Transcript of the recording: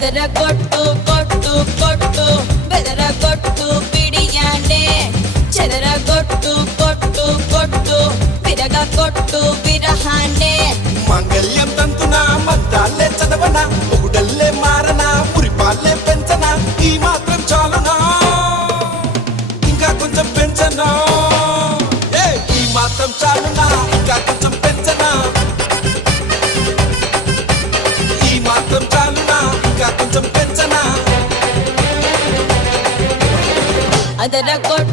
అదరగొట్టు కొట్టు కొట్టు బెదరగొట్టు పిడియానే చెదరగొట్టు కొట్టు కొట్టు విరగొట్టు విరహానే మంగళ్యం తంతున మంత్రాలే చదవనా ఒకడల్లే మారనా మురిపాలే పెంచనా ఈ మాత్రం చాలునా ఇంకా కొంచెం పెంచనా ఈ మాత్రం చాలునా ఇంకా కొంచెం పెంచనా ఈ మాత్రం చాలునా ఇంకా కొంచెం పెంచనా అదరగొట్టు